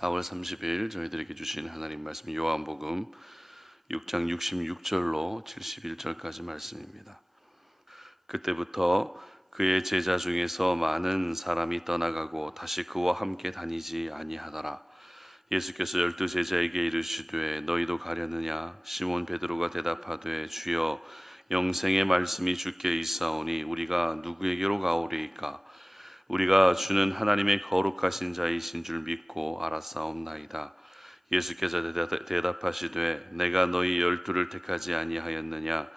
4월 30일 저희들에게 주신 하나님 말씀 요한복음 6장 66절로 71절까지 말씀입니다. 그때부터 그의 제자 중에서 많은 사람이 떠나가고 다시 그와 함께 다니지 아니하더라. 예수께서 12 제자에게 이르시되 너희도 가려느냐? 시몬 베드로가 대답하되 주여 영생의 말씀이 주께 있사오니 우리가 누구에게로 가오리이까? 우리가 주는 하나님의 거룩하신 자이신 줄 믿고 알았사옵나이다. 예수께서 대답하시되 내가 너희 12를 택하지 아니하였느냐?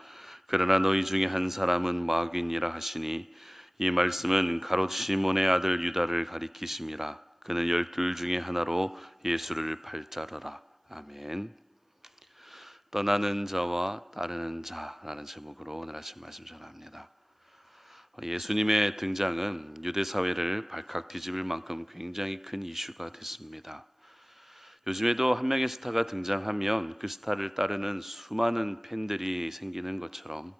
그러나 너희 중에 한 사람은 마귀니라 하시니 이 말씀은 가롯 시몬의 아들 유다를 가리키심이라. 그는 12 중에 하나로 예수를 팔자더라. 아멘. 떠나는 자와 따르는 자라는 제목으로 오늘 아침 말씀 전합니다. 예수님의 등장은 유대 사회를 발칵 뒤집을 만큼 굉장히 큰 이슈가 됐습니다. 요즘에도 한 명의 스타가 등장하면 그 스타를 따르는 수많은 팬들이 생기는 것처럼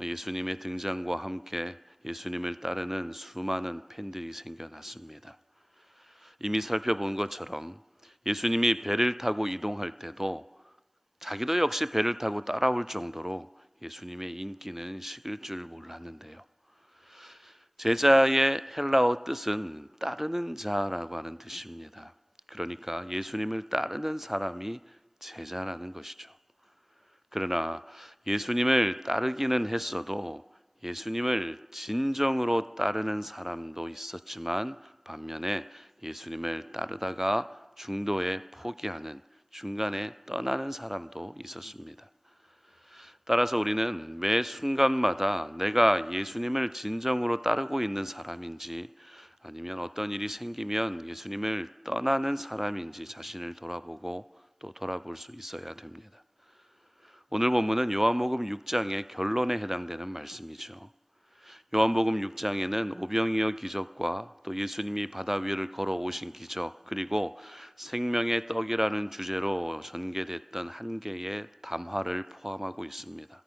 예수님의 등장과 함께 예수님을 따르는 수많은 팬들이 생겨났습니다. 이미 살펴본 것처럼 예수님이 배를 타고 이동할 때도 자기도 역시 배를 타고 따라올 정도로 예수님의 인기는 식을 줄 몰랐는데요. 제자의 헬라어 뜻은 따르는 자라고 하는 뜻입니다. 그러니까 예수님을 따르는 사람이 제자라는 것이죠. 그러나 예수님을 따르기는 했어도 예수님을 진정으로 따르는 사람도 있었지만 반면에 예수님을 따르다가 중도에 포기하는, 중간에 떠나는 사람도 있었습니다. 따라서 우리는 매 순간마다 내가 예수님을 진정으로 따르고 있는 사람인지 아니면 어떤 일이 생기면 예수님을 떠나는 사람인지 자신을 돌아보고 또 돌아볼 수 있어야 됩니다. 오늘 본문은 요한복음 6장의 결론에 해당되는 말씀이죠. 요한복음 6장에는 오병이어 기적과 또 예수님이 바다 위를 걸어오신 기적, 그리고 생명의 떡이라는 주제로 전개됐던 한 개의 담화를 포함하고 있습니다.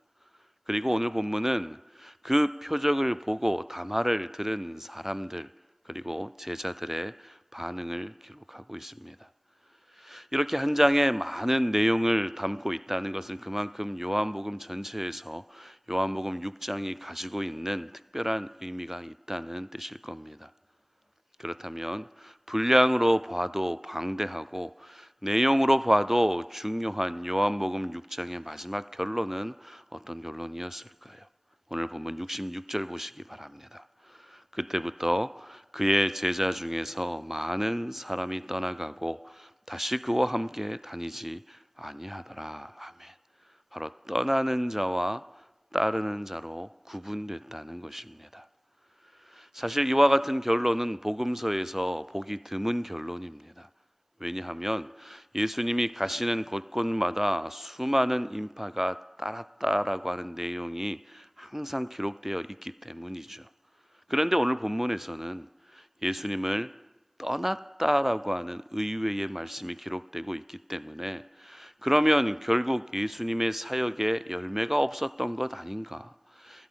그리고 오늘 본문은 그 표적을 보고 담화를 들은 사람들 그리고 제자들의 반응을 기록하고 있습니다. 이렇게 한 장에 많은 내용을 담고 있다는 것은 그만큼 요한복음 전체에서 요한복음 6장이 가지고 있는 특별한 의미가 있다는 뜻일 겁니다. 그렇다면 분량으로 봐도 방대하고 내용으로 봐도 중요한 요한복음 6장의 마지막 결론은 어떤 결론이었을까요? 오늘 본문 66절 보시기 바랍니다. 그때부터 그의 제자 중에서 많은 사람이 떠나가고 다시 그와 함께 다니지 아니하더라. 아멘. 바로 떠나는 자와 따르는 자로 구분됐다는 것입니다. 사실 이와 같은 결론은 복음서에서 보기 드문 결론입니다. 왜냐하면 예수님이 가시는 곳곳마다 수많은 인파가 따랐다라고 하는 내용이 항상 기록되어 있기 때문이죠. 그런데 오늘 본문에서는 예수님을 떠났다라고 하는 의외의 말씀이 기록되고 있기 때문에 그러면 결국 예수님의 사역에 열매가 없었던 것 아닌가?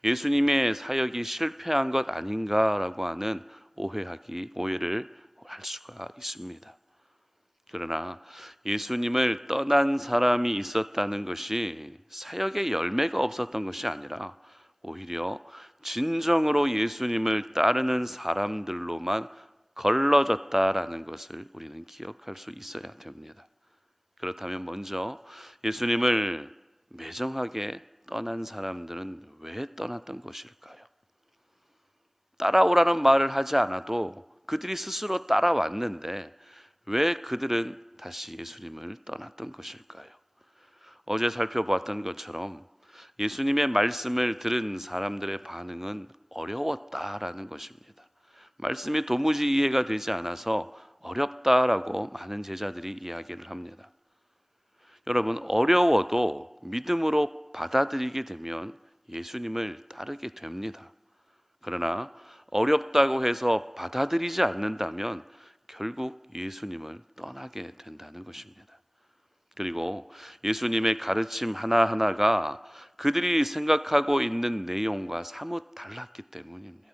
예수님의 사역이 실패한 것 아닌가라고 하는 오해를 할 수가 있습니다. 그러나 예수님을 떠난 사람이 있었다는 것이 사역의 열매가 없었던 것이 아니라 오히려 진정으로 예수님을 따르는 사람들로만 걸러졌다라는 것을 우리는 기억할 수 있어야 됩니다. 그렇다면 먼저 예수님을 매정하게 떠난 사람들은 왜 떠났던 것일까요? 따라오라는 말을 하지 않아도 그들이 스스로 따라왔는데 왜 그들은 다시 예수님을 떠났던 것일까요? 어제 살펴보았던 것처럼 예수님의 말씀을 들은 사람들의 반응은 어려웠다라는 것입니다. 말씀이 도무지 이해가 되지 않아서 어렵다라고 많은 제자들이 이야기를 합니다. 여러분, 어려워도 믿음으로 받아들이게 되면 예수님을 따르게 됩니다. 그러나 어렵다고 해서 받아들이지 않는다면 결국 예수님을 떠나게 된다는 것입니다. 그리고 예수님의 가르침 하나하나가 그들이 생각하고 있는 내용과 사뭇 달랐기 때문입니다.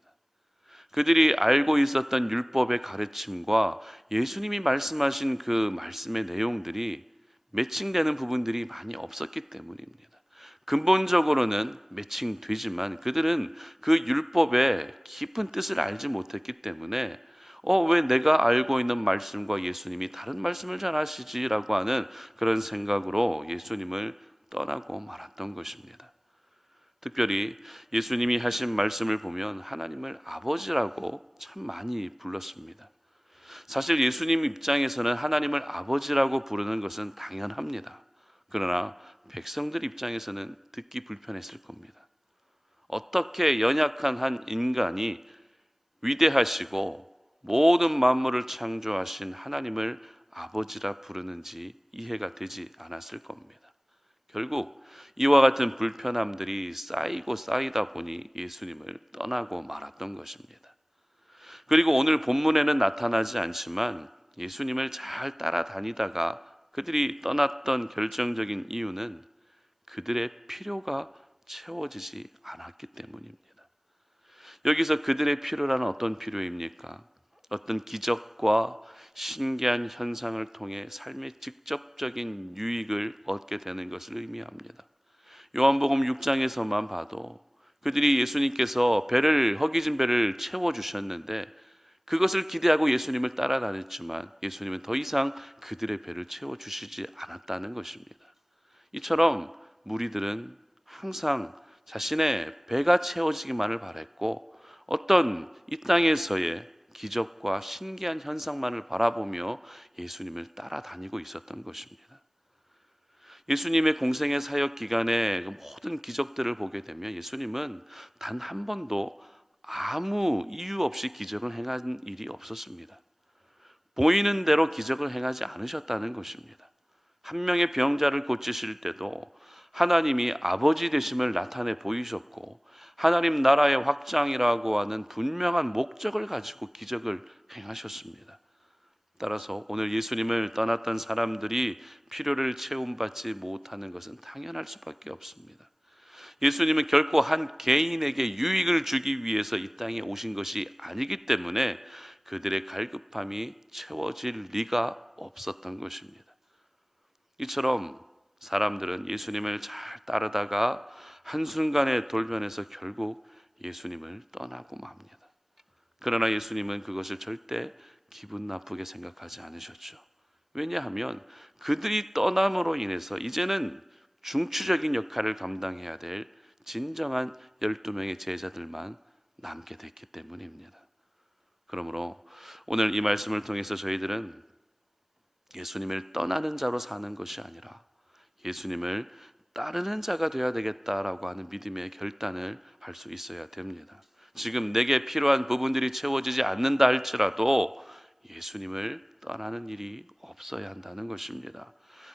그들이 알고 있었던 율법의 가르침과 예수님이 말씀하신 그 말씀의 내용들이 매칭되는 부분들이 많이 없었기 때문입니다. 근본적으로는 매칭되지만 그들은 그 율법의 깊은 뜻을 알지 못했기 때문에 왜 내가 알고 있는 말씀과 예수님이 다른 말씀을 잘 하시지라고 하는 그런 생각으로 예수님을 떠나고 말았던 것입니다. 특별히 예수님이 하신 말씀을 보면 하나님을 아버지라고 참 많이 불렀습니다. 사실 예수님 입장에서는 하나님을 아버지라고 부르는 것은 당연합니다. 그러나 백성들 입장에서는 듣기 불편했을 겁니다. 어떻게 연약한 한 인간이 위대하시고 모든 만물을 창조하신 하나님을 아버지라 부르는지 이해가 되지 않았을 겁니다. 결국 이와 같은 불편함들이 쌓이고 쌓이다 보니 예수님을 떠나고 말았던 것입니다. 그리고 오늘 본문에는 나타나지 않지만 예수님을 잘 따라다니다가 그들이 떠났던 결정적인 이유는 그들의 필요가 채워지지 않았기 때문입니다. 여기서 그들의 필요라는 어떤 필요입니까? 어떤 기적과 신기한 현상을 통해 삶의 직접적인 유익을 얻게 되는 것을 의미합니다. 요한복음 6장에서만 봐도 그들이 예수님께서 허기진 배를 채워주셨는데 그것을 기대하고 예수님을 따라다녔지만 예수님은 더 이상 그들의 배를 채워주시지 않았다는 것입니다. 이처럼 무리들은 항상 자신의 배가 채워지기만을 바랬고 어떤 이 땅에서의 기적과 신기한 현상만을 바라보며 예수님을 따라다니고 있었던 것입니다. 예수님의 공생의 사역 기간에 그 모든 기적들을 보게 되면 예수님은 단 한 번도 아무 이유 없이 기적을 행한 일이 없었습니다. 보이는 대로 기적을 행하지 않으셨다는 것입니다. 한 명의 병자를 고치실 때도 하나님이 아버지 되심을 나타내 보이셨고 하나님 나라의 확장이라고 하는 분명한 목적을 가지고 기적을 행하셨습니다. 따라서 오늘 예수님을 떠났던 사람들이 필요를 채움받지 못하는 것은 당연할 수밖에 없습니다. 예수님은 결코 한 개인에게 유익을 주기 위해서 이 땅에 오신 것이 아니기 때문에 그들의 갈급함이 채워질 리가 없었던 것입니다. 이처럼 사람들은 예수님을 잘 따르다가 한순간에 돌변해서 결국 예수님을 떠나고 맙니다. 그러나 예수님은 그것을 절대 기분 나쁘게 생각하지 않으셨죠. 왜냐하면 그들이 떠남으로 인해서 이제는 중추적인 역할을 감당해야 될 진정한 12명의 제자들만 남게 됐기 때문입니다. 그러므로 오늘 이 말씀을 통해서 저희들은 예수님을 떠나는 자로 사는 것이 아니라 예수님을 따르는 자가 되어야 되겠다라고 하는 믿음의 결단을 할 수 있어야 됩니다. 지금 내게 필요한 부분들이 채워지지 않는다 할지라도 예수님을 떠나는 일이 없어야 한다는 것입니다.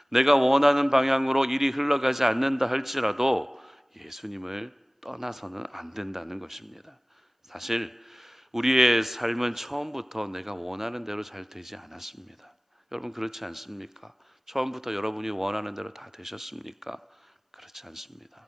내가 원하는 방향으로 일이 흘러가지 않는다 할지라도 예수님을 떠나서는 안 된다는 것입니다. 사실 우리의 삶은 처음부터 내가 원하는 대로 잘 되지 않았습니다. 여러분 그렇지 않습니까? 처음부터 여러분이 원하는 대로 다 되셨습니까? 그렇지 않습니다.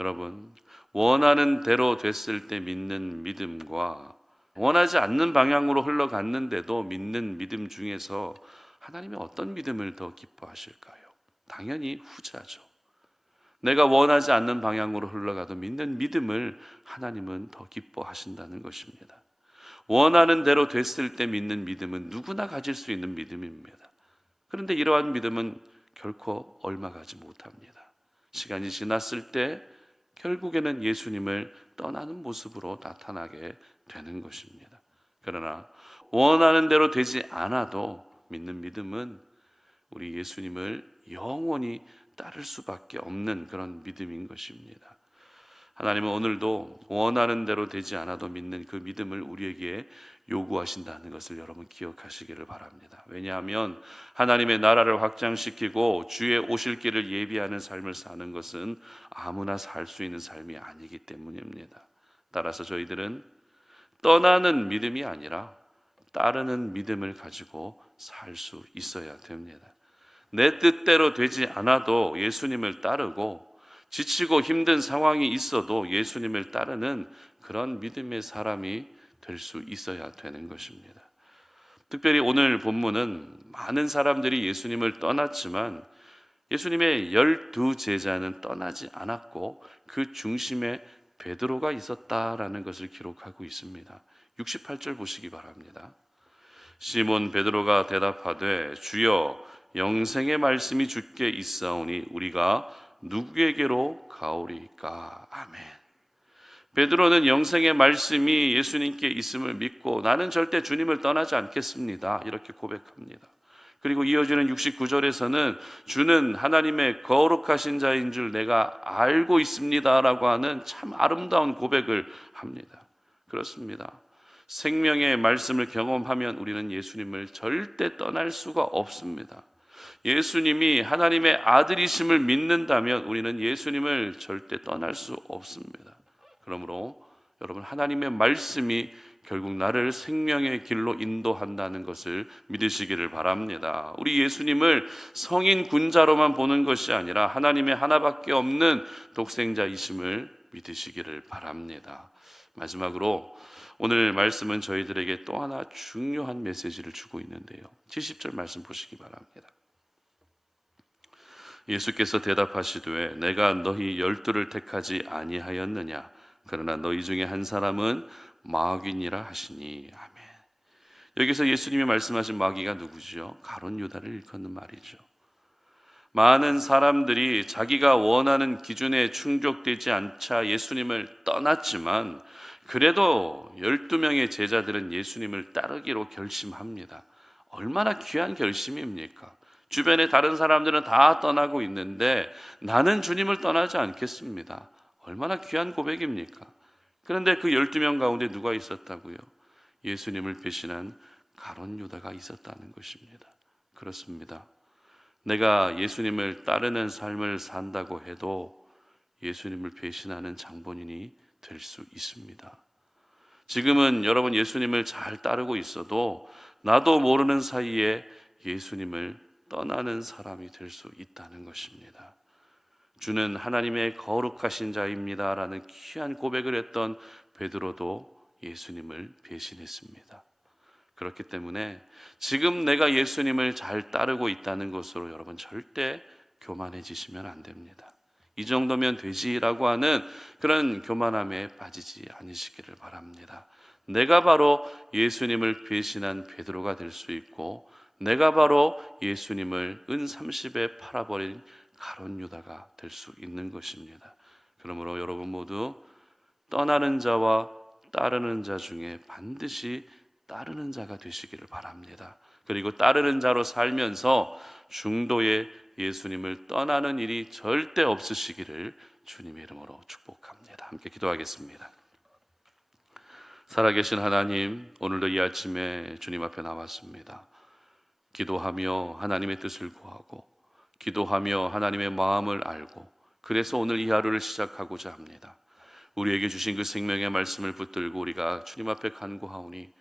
여러분 원하는 대로 됐을 때 믿는 믿음과 원하지 않는 방향으로 흘러갔는데도 믿는 믿음 중에서 하나님이 어떤 믿음을 더 기뻐하실까요? 당연히 후자죠. 내가 원하지 않는 방향으로 흘러가도 믿는 믿음을 하나님은 더 기뻐하신다는 것입니다. 원하는 대로 됐을 때 믿는 믿음은 누구나 가질 수 있는 믿음입니다. 그런데 이러한 믿음은 결코 얼마 가지 못합니다. 시간이 지났을 때 결국에는 예수님을 떠나는 모습으로 나타나게 되는 것입니다. 그러나 원하는 대로 되지 않아도 믿는 믿음은 우리 예수님을 영원히 따를 수밖에 없는 그런 믿음인 것입니다. 하나님은 오늘도 원하는 대로 되지 않아도 믿는 그 믿음을 우리에게 요구하신다는 것을 여러분 기억하시기를 바랍니다. 왜냐하면 하나님의 나라를 확장시키고 주의 오실 길을 예비하는 삶을 사는 것은 아무나 살 수 있는 삶이 아니기 때문입니다. 따라서 저희들은 떠나는 믿음이 아니라 따르는 믿음을 가지고 살 수 있어야 됩니다. 내 뜻대로 되지 않아도 예수님을 따르고 지치고 힘든 상황이 있어도 예수님을 따르는 그런 믿음의 사람이 될 수 있어야 되는 것입니다. 특별히 오늘 본문은 많은 사람들이 예수님을 떠났지만 예수님의 12제자는 떠나지 않았고 그 중심에 베드로가 있었다라는 것을 기록하고 있습니다. 68절 보시기 바랍니다. 시몬 베드로가 대답하되 주여 영생의 말씀이 주께 있사오니 우리가 누구에게로 가오리까? 아멘. 베드로는 영생의 말씀이 예수님께 있음을 믿고 나는 절대 주님을 떠나지 않겠습니다, 이렇게 고백합니다. 그리고 이어지는 69절에서는 주는 하나님의 거룩하신 자인 줄 내가 알고 있습니다라고 하는 참 아름다운 고백을 합니다. 그렇습니다. 생명의 말씀을 경험하면 우리는 예수님을 절대 떠날 수가 없습니다. 예수님이 하나님의 아들이심을 믿는다면 우리는 예수님을 절대 떠날 수 없습니다. 그러므로 여러분, 하나님의 말씀이 결국 나를 생명의 길로 인도한다는 것을 믿으시기를 바랍니다. 우리 예수님을 성인 군자로만 보는 것이 아니라 하나님의 하나밖에 없는 독생자이심을 믿으시기를 바랍니다. 마지막으로 오늘 말씀은 저희들에게 또 하나 중요한 메시지를 주고 있는데요. 70절 말씀 보시기 바랍니다. 예수께서 대답하시되 내가 너희 12를 택하지 아니하였느냐? 그러나 너희 중에 한 사람은 마귀니라 하시니. 아멘. 여기서 예수님이 말씀하신 마귀가 누구죠? 가룟 유다를 일컫는 말이죠. 많은 사람들이 자기가 원하는 기준에 충족되지 않자 예수님을 떠났지만 그래도 12명의 제자들은 예수님을 따르기로 결심합니다. 얼마나 귀한 결심입니까? 주변에 다른 사람들은 다 떠나고 있는데 나는 주님을 떠나지 않겠습니다. 얼마나 귀한 고백입니까? 그런데 그 12명 가운데 누가 있었다고요? 예수님을 배신한 가룟 유다가 있었다는 것입니다. 그렇습니다. 내가 예수님을 따르는 삶을 산다고 해도 예수님을 배신하는 장본인이 될 수 있습니다. 지금은 여러분 예수님을 잘 따르고 있어도 나도 모르는 사이에 예수님을 떠나는 사람이 될 수 있다는 것입니다. 주는 하나님의 거룩하신 자입니다 라는 귀한 고백을 했던 베드로도 예수님을 배신했습니다. 그렇기 때문에 지금 내가 예수님을 잘 따르고 있다는 것으로 여러분 절대 교만해지시면 안 됩니다. 이 정도면 되지라고 하는 그런 교만함에 빠지지 않으시기를 바랍니다. 내가 바로 예수님을 배신한 베드로가 될 수 있고 내가 바로 예수님을 은30에 팔아버린 가룟 유다가 될 수 있는 것입니다. 그러므로 여러분 모두 떠나는 자와 따르는 자 중에 반드시 따르는 자가 되시기를 바랍니다. 그리고 따르는 자로 살면서 중도에 예수님을 떠나는 일이 절대 없으시기를 주님의 이름으로 축복합니다. 함께 기도하겠습니다. 살아계신 하나님, 오늘도 이 아침에 주님 앞에 나왔습니다. 기도하며 하나님의 뜻을 구하고 기도하며 하나님의 마음을 알고 그래서 오늘 이 하루를 시작하고자 합니다. 우리에게 주신 그 생명의 말씀을 붙들고 우리가 주님 앞에 간구하오니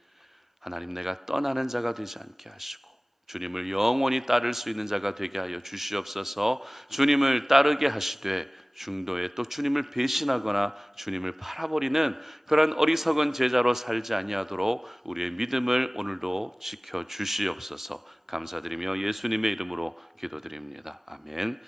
하나님, 내가 떠나는 자가 되지 않게 하시고 주님을 영원히 따를 수 있는 자가 되게 하여 주시옵소서. 주님을 따르게 하시되 중도에 또 주님을 배신하거나 주님을 팔아버리는 그런 어리석은 제자로 살지 아니하도록 우리의 믿음을 오늘도 지켜주시옵소서. 감사드리며 예수님의 이름으로 기도드립니다. 아멘.